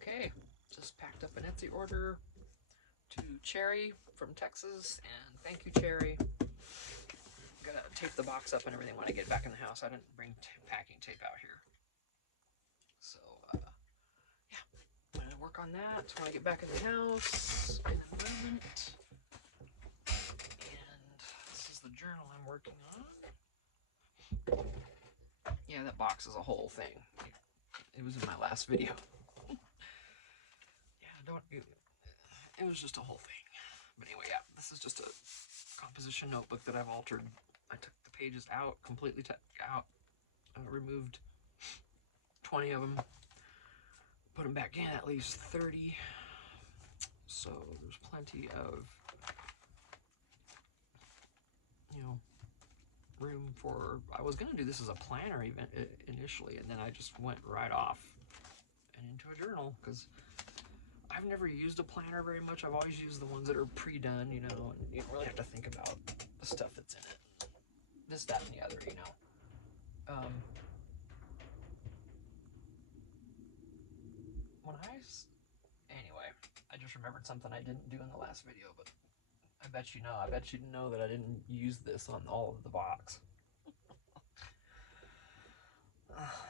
Okay, just packed up an Etsy order to Cherry from Texas, and thank you, Cherry. Gotta tape the box up and everything when I get back in the house. I didn't bring packing tape out here. So, yeah, I'm gonna work on that when I get back in the house in a moment. And this is the journal I'm working on. Yeah, that box is a whole thing. It was in my last video. It was just a whole thing. But anyway, yeah, this is just a composition notebook that I've altered. I took the pages out, completely out, removed 20 of them, put them back in, at least 30. So there's plenty of, room for, I was going to do this as a planner event initially, and then I just went right off and into a journal, because I've never used a planner very much. I've always used the ones that are pre-done, and you don't really have to think about the stuff that's in it. This, that, and the other, Anyway, I just remembered something I didn't do in the last video, but I bet you know that I didn't use this on all of the box.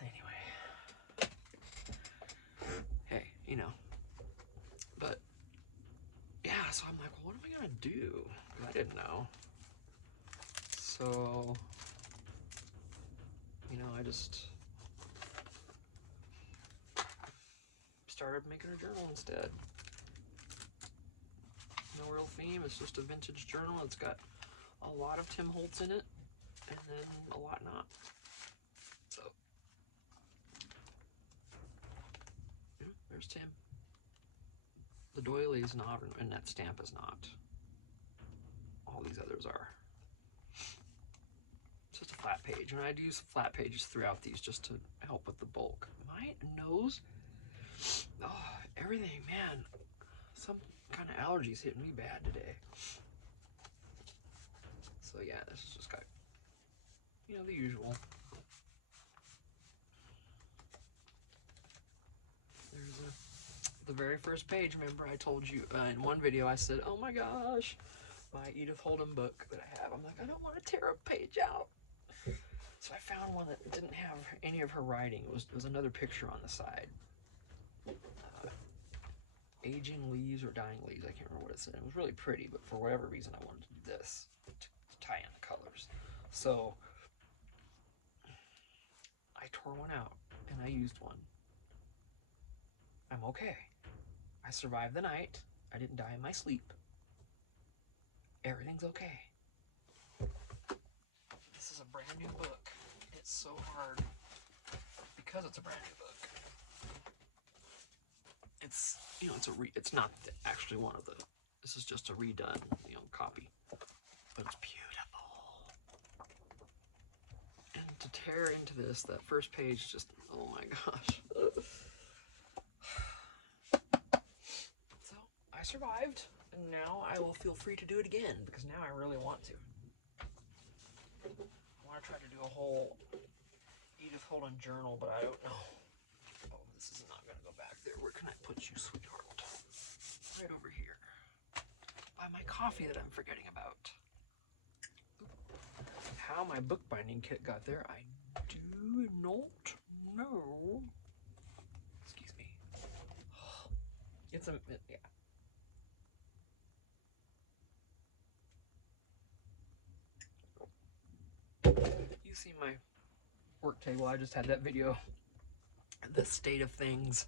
Anyway. Hey, but yeah, so I'm like, well, what am I gonna do? I didn't know. So, I just started making a journal instead. No real theme, it's just a vintage journal. It's got a lot of Tim Holtz in it, and then a lot not. So, yeah, there's Tim. The doily is not, and that stamp is not. All these others are. It's just a flat page, and I'd use flat pages throughout these just to help with the bulk. My nose, everything, man. Some kind of allergies hitting me bad today. So yeah, this is just got, the usual. There's the very first page. Remember, I told you in one video, I said, oh my gosh, my Edith Holden book that I have. I'm like, I don't want to tear a page out. So I found one that didn't have any of her writing. It was another picture on the side. Aging leaves or dying leaves, I can't remember what it said. It was really pretty, but for whatever reason I wanted to do this to tie in the colors. So I tore one out and I used one. I'm okay. I survived the night. I didn't die in my sleep. Everything's okay. This is a brand new book. It's so hard because it's a brand new book. It's, it's not actually one of the, this is just a redone, copy, but it's beautiful. And to tear into this, that first page, just, oh my gosh. So I survived, and now I will feel free to do it again, because now I really want to. I want to try to do a whole Edith Holden journal, but I don't know. Oh, this is not going to go back there. Where can I put you, sweetheart? Right over here. By my coffee that I'm forgetting about. How my bookbinding kit got there, I do not know. Excuse me. Yeah. You see my work table. I just had that video. The state of things.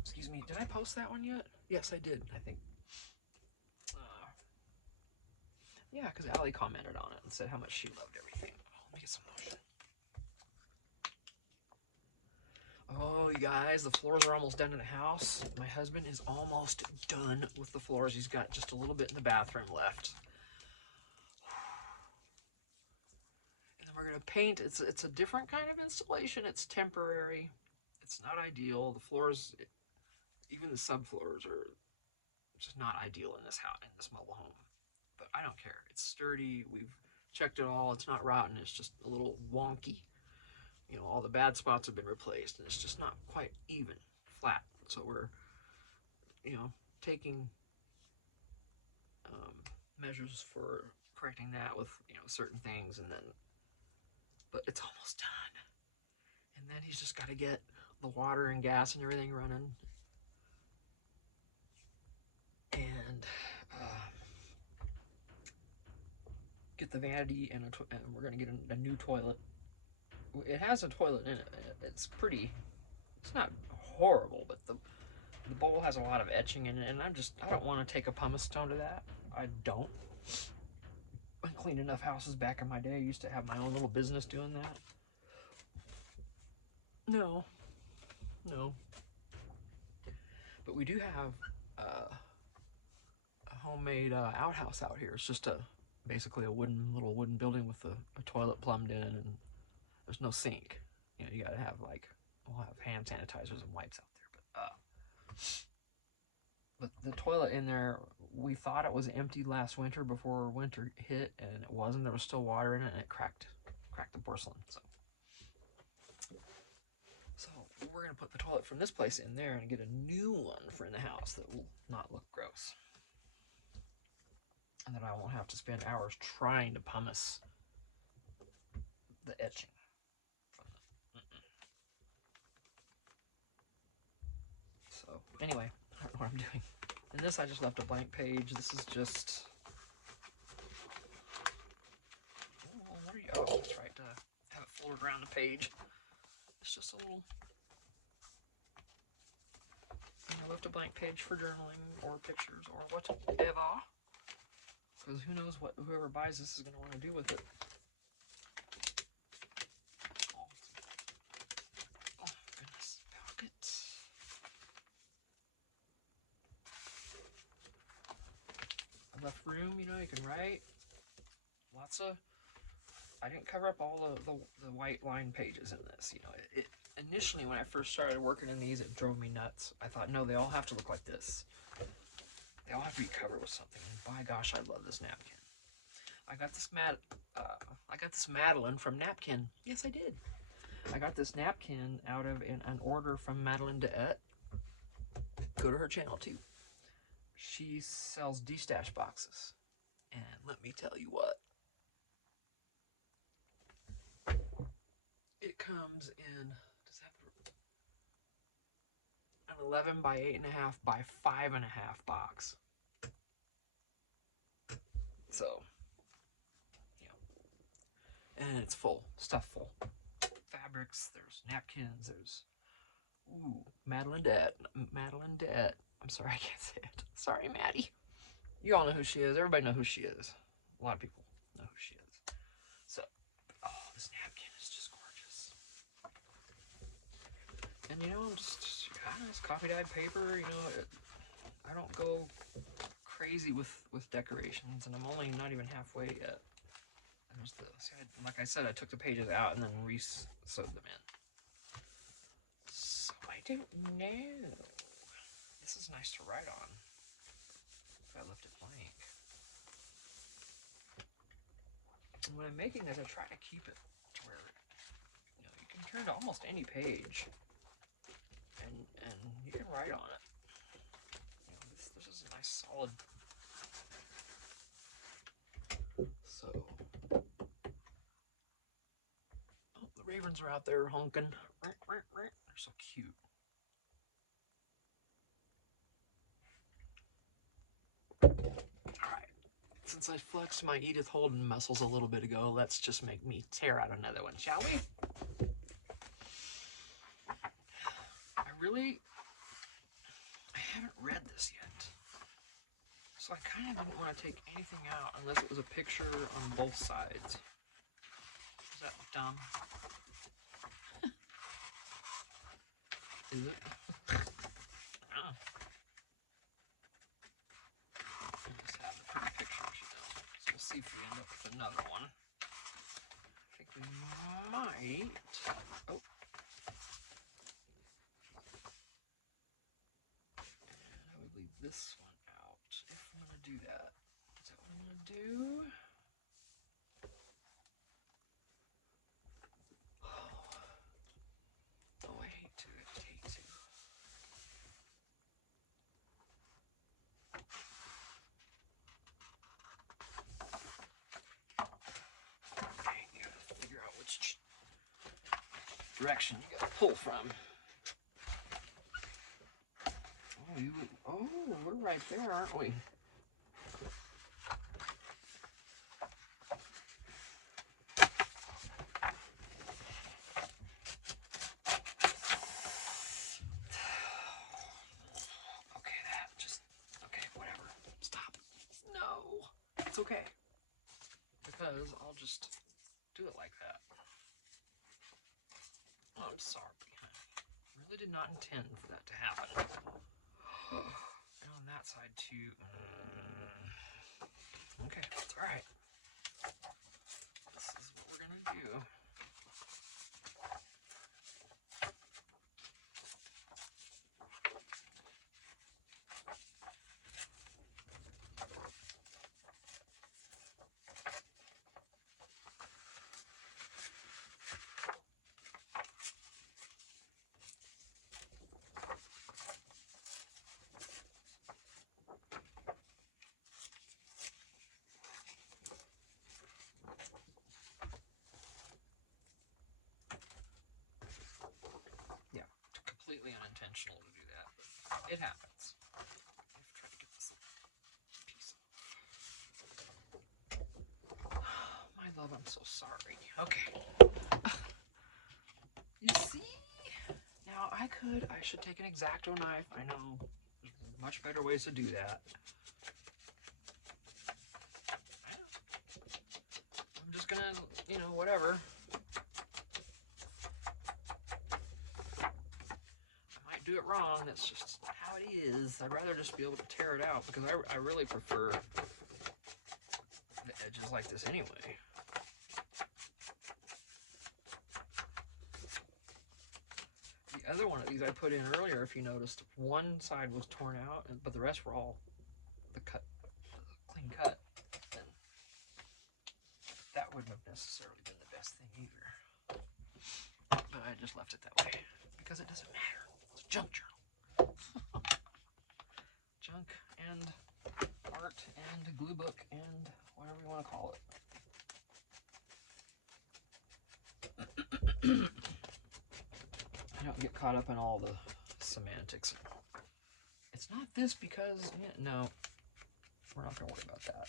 Excuse me. Did I post that one yet? Yes, I did, I think. Yeah, because Allie commented on it and said how much she loved everything. Let me get some lotion. Oh, you guys, the floors are almost done in the house. My husband is almost done with the floors. He's got just a little bit in the bathroom left. And then we're going to paint. It's a different kind of installation. It's temporary. It's not ideal. The floors, even the subfloors, are just not ideal in this house, in this mobile home. But I don't care. It's sturdy. We've checked it all. It's not rotten. It's just a little wonky. All the bad spots have been replaced, and it's just not quite even, flat, So we're, taking measures for correcting that with, certain things, but it's almost done. And then he's just got to get the water and gas and everything running. And get the vanity, and we're going to get a new toilet. It has a toilet in it. It's not horrible, but the bowl has a lot of etching in it, and I don't want to take a pumice stone to that. I don't. I cleaned enough houses back in my day. I used to have my own little business doing that. No. But we do have a homemade outhouse out here. It's just basically a little wooden building with a toilet plumbed in, and there's no sink. You gotta have we'll have hand sanitizers and wipes out there. But the toilet in there, we thought it was empty last winter before winter hit, and it wasn't. There was still water in it, and it cracked the porcelain. So we're gonna put the toilet from this place in there and get a new one for in the house that will not look gross, and that I won't have to spend hours trying to pumice the etching. So anyway, I don't know what I'm doing. And this, I just left a blank page. This is just, oh, that's right, have it folded around the page. It's just a little, I left a blank page for journaling or pictures or whatever, because who knows what whoever buys this is going to want to do with it. Oh goodness, pockets. Enough room, you can write. I didn't cover up all the white line pages in this. Initially, when I first started working in these, it drove me nuts. I thought, no, they all have to look like this. They all have to be covered with something. And by gosh, I love this napkin. I got this Madeline from Napkin. Yes, I did. I got this napkin out of an order from Madeline DeEtte. Go to her channel too. She sells D-stash boxes, and let me tell you what. It comes in, does that an 11 by 8.5 by 5.5 box. So, and it's full, stuff full. Fabrics, there's napkins, there's, Madeline DeEtte. I'm sorry, I can't say it. Sorry, Maddie. You all know who she is. Everybody knows who she is. A lot of people know who she is. So, this napkin is just gorgeous. And I'm just, it's coffee dyed paper. I don't go crazy with decorations, and I'm only not even halfway yet. And there's like I said, I took the pages out and then re-sewed them in. So I don't know. This is nice to write on. If I left it blank. And when I'm making this, I try to keep it to where you can turn to almost any page, and you can write on it. This is a nice solid. So, the ravens are out there honking. They're so cute. Alright, since I flexed my Edith Holden muscles a little bit ago, let's just make me tear out another one, shall we? I haven't read this yet. So I kind of didn't want to take anything out unless it was a picture on both sides. Is that dumb? Is it? Oh. We'll just have the pretty pictures, So we'll see if we end up with another one. I think we might. Oh. And I would leave this one out if I'm going to do that. Is that what I'm going to do? Oh, I hate to. direction you gotta pull from. Oh, we're right there, aren't we? Okay, whatever. Stop. No, it's okay. Because I'll just do it like that. Oh, I'm sorry. I really did not intend for that to happen. And on that side too. Okay, that's all right. This is what we're gonna do. Completely unintentional to do that, but it happens. I've tried to get this piece off. My love, I'm so sorry. Okay. You see? Now I should take an X-Acto knife. I know there's much better ways to do that. I'm just gonna, whatever. Do it wrong. That's just how it is. I'd rather just be able to tear it out because I really prefer the edges like this anyway. The other one of these I put in earlier, if you noticed, one side was torn out, but the rest were all clean cut. And that wouldn't have necessarily been the best thing either. But I just left it that way because it doesn't matter. It's a junk journal. Junk and art and glue book and whatever you want to call it. I don't get caught up in all the semantics. It's not this because, no, we're not going to worry about that.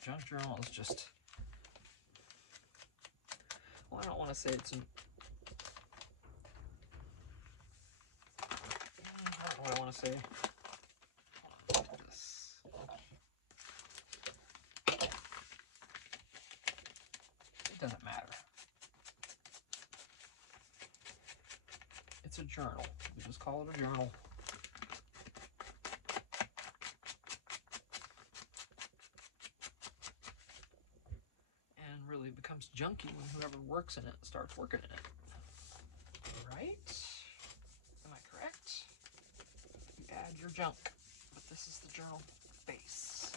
Junk journal is just, well, I don't want to say it's, I don't know what I want to say. It doesn't matter. It's a journal. We just call it a journal. And really becomes junky when whoever works in it starts working in it. Right? Am I correct? You add your junk, but this is the journal base.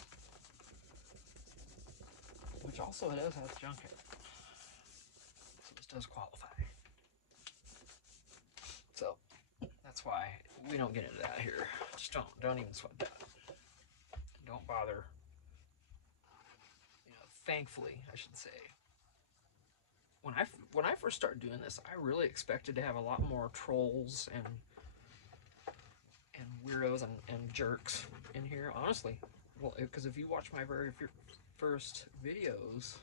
Which also it has junk in it. So this does qualify. So that's why we don't get into that here. Just don't even sweat that. Don't bother. Thankfully, I should say. When I first started doing this, I really expected to have a lot more trolls and weirdos and jerks in here. Honestly, well, because if you watch my very first videos,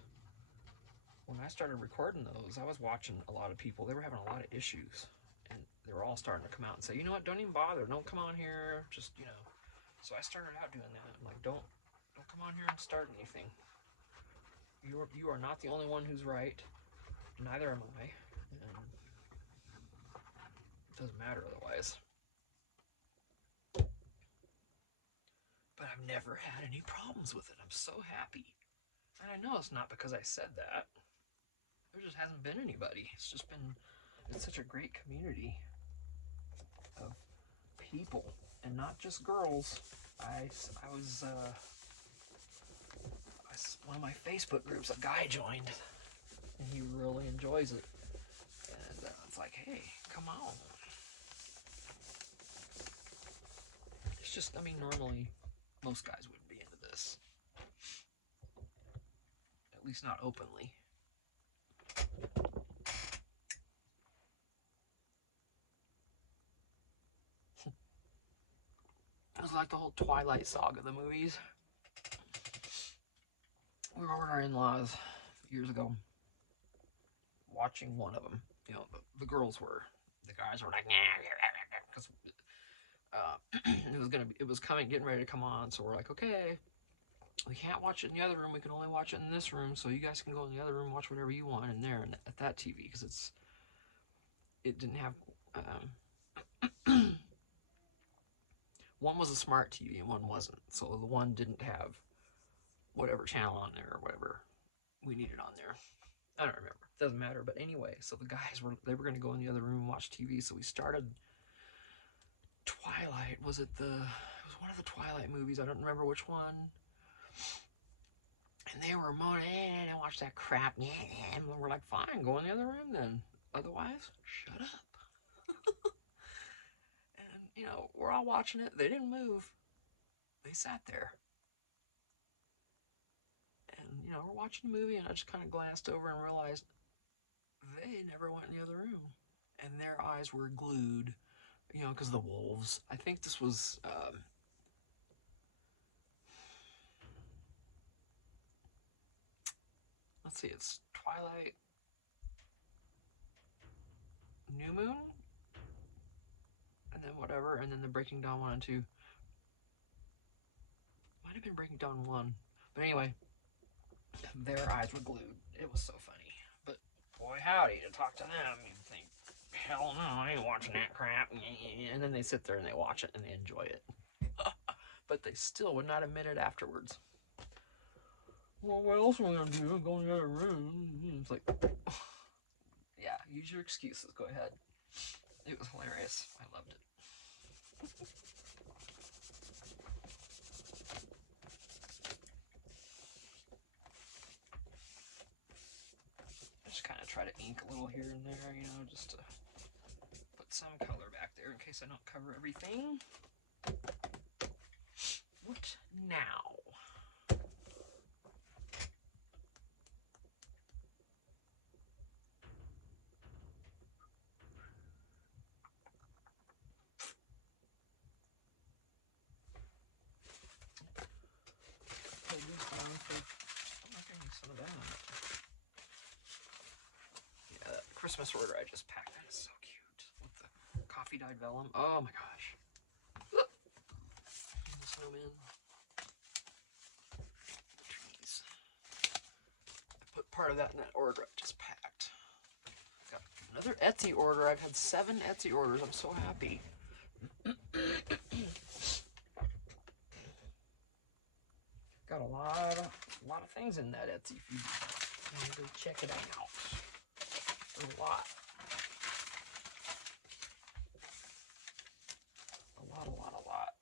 when I started recording those, I was watching a lot of people. They were having a lot of issues. And they were all starting to come out and say, you know what, don't even bother. Don't come on here. Just, So I started out doing that. I'm like, don't come on here and start anything. You are not the only one who's right. Neither am I. And it doesn't matter otherwise. But I've never had any problems with it. I'm so happy. And I know it's not because I said that. There just hasn't been anybody. It's such a great community of people, and not just girls. One of my Facebook groups, a guy joined, and he really enjoys it. And it's like, hey, come on. It's just, normally most guys wouldn't be into this. At least not openly. was like the whole Twilight saga, the movies. We were with our in-laws years ago, watching one of them. You know, the girls were, the guys were like, nah, because it was getting ready to come on. So we're like, okay, we can't watch it in the other room. We can only watch it in this room. So you guys can go in the other room, watch whatever you want in there and at that TV, because it didn't have. One was a smart TV and one wasn't. So the one didn't have whatever channel on there or whatever we needed on there. I don't remember. It doesn't matter. But anyway, so the guys were going to go in the other room and watch TV. So we started Twilight. It was one of the Twilight movies. I don't remember which one. And they were moaning, and watch that crap. And we're like, fine, go in the other room then. Otherwise, shut up. And, you know, we're all watching it. They didn't move. They sat there. And, you know, we're watching the movie, and I just kind of glanced over and realized they never went in the other room. And their eyes were glued, you know, because of the wolves. I think this was, let's see, it's Twilight, New Moon, and then whatever, and then the Breaking Dawn 1 and 2. Might have been Breaking Dawn 1. But anyway, their eyes were glued. It was so funny. But boy, howdy, to talk to them, you'd think, hell no, I ain't watching that crap. And then they sit there and they watch it and they enjoy it. But they still would not admit it afterwards. Well, what else am I going to do? Go in the other room. It's like, yeah, use your excuses. Go ahead. It was hilarious. I loved it. Just kind of try to ink a little here and there, you know, just to put some color back there in case I don't cover everything. What now? Yeah, that Christmas order I just packed, that is so cute. With the coffee dyed vellum. Oh my gosh. The snowman. The trees. I put part of that in that order I just packed. Got another Etsy order. I've had 7 Etsy orders. I'm so happy. Got a lot of things in that Etsy feed. I'm gonna go check it out. There's a lot. A lot.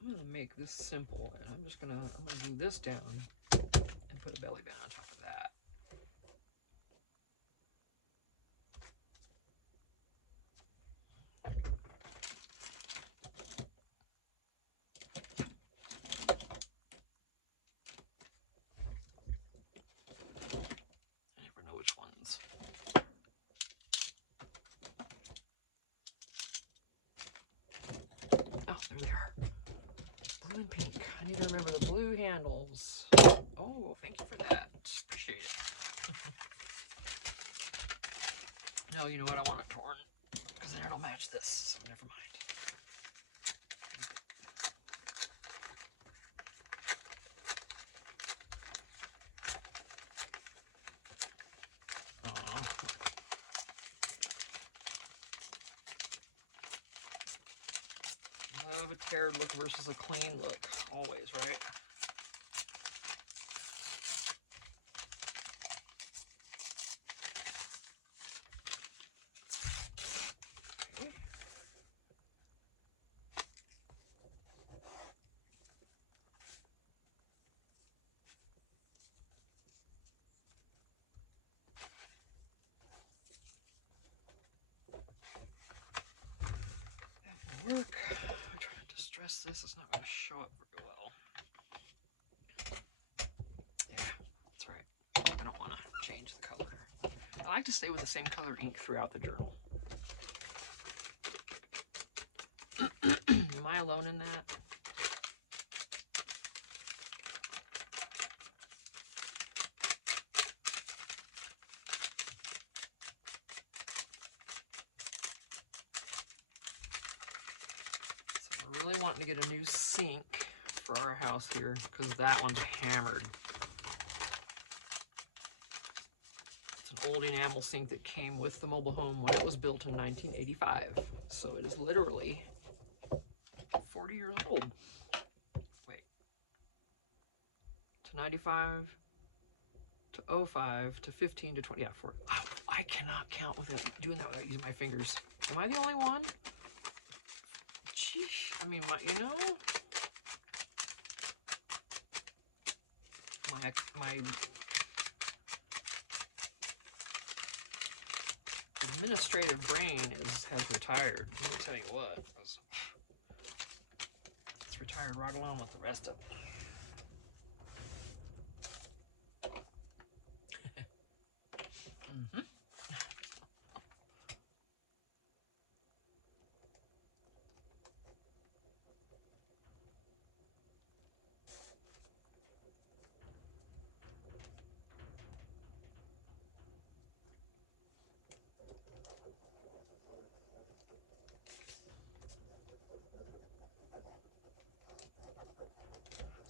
I'm gonna make this simple, and I'm gonna glue this down and put a belly band on top of that. I never know which ones. Oh, there they are. Blue and pink. I need to remember the blue handles. Oh, thank you for that. Appreciate it. No, you know what? I want it torn because then it'll match this. So never mind. Love a teared look versus a clean look. Always, right? That will work. I'm trying to stretch rest of this is not going to show up very well. Yeah, that's right. I don't want to change the color. I like to stay with the same color ink throughout the journal. Am I alone in that? So we're really wanting to get a new sink for our house here because that one's hammered. Old enamel sink that came with the mobile home when it was built in 1985. So it is literally 40 years old. Wait. To 95, to 05, to 15, to 20. Yeah, 40. Oh, I cannot count without doing that without using my fingers. Am I the only one? Sheesh. I mean, you know? My administrative brain has retired. Let me tell you what, it's retired right along with the rest of it.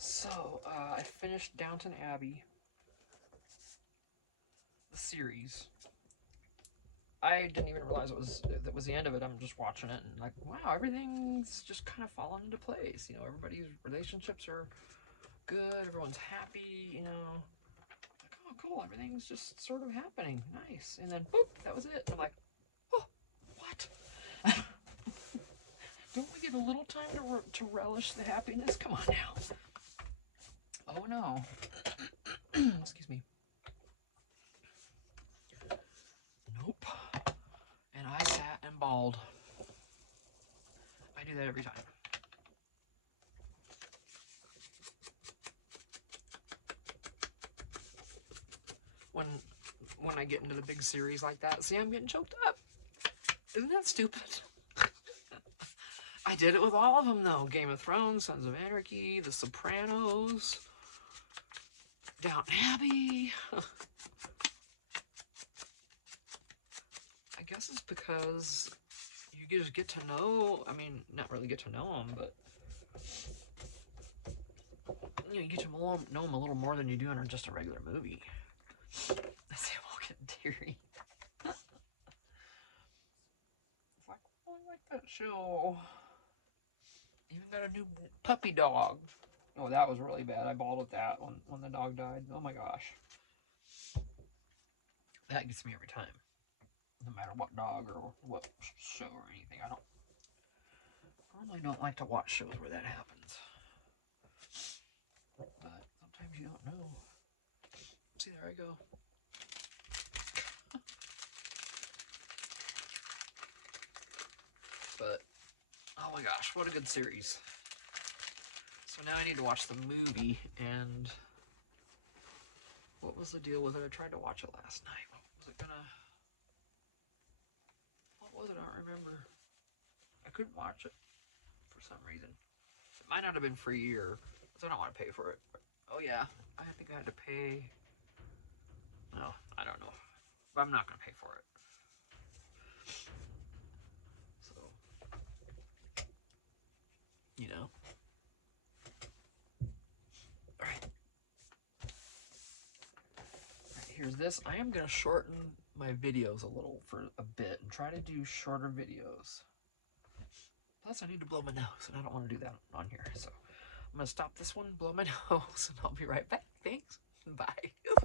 So, I finished Downton Abbey, the series. I didn't even realize that was the end of it. I'm just watching it and like, wow, everything's just kind of fallen into place. You know, everybody's relationships are good, everyone's happy, you know. Like, oh, cool, everything's just sort of happening. Nice. And then, boop, that was it. And I'm like, oh, what? Don't we get a little time to relish the happiness? Come on now. Oh no. Excuse me. Nope. And I sat and bawled. I do that every time. When I get into the big series like that, see, I'm getting choked up. Isn't that stupid? I did it with all of them though. Game of Thrones, Sons of Anarchy, The Sopranos, Downton Abbey. I guess it's because you just get to know, I mean, not really get to know them, but you know, you get to know them a little more than you do in just a regular movie. I see I'm all getting teary. It's like, oh, I like that show. Even got a new puppy dog. Oh, that was really bad. I bawled at that when the dog died. Oh my gosh. That gets me every time. No matter what dog or what show or anything. I normally don't like to watch shows where that happens. But sometimes you don't know. See, there I go. But, oh my gosh, what a good series. So now I need to watch the movie, and what was the deal with it? I tried to watch it last night. What was it? I don't remember. I couldn't watch it for some reason. It might not have been free or, because I don't want to pay for it. But, oh yeah, I think I had to pay. No, I don't know. But I'm not going to pay for it. So, you know. Alright, here's this. I am going to shorten my videos a little for a bit and try to do shorter videos. Plus, I need to blow my nose, and I don't want to do that on here. So, I'm going to stop this one, blow my nose, and I'll be right back. Thanks. Bye.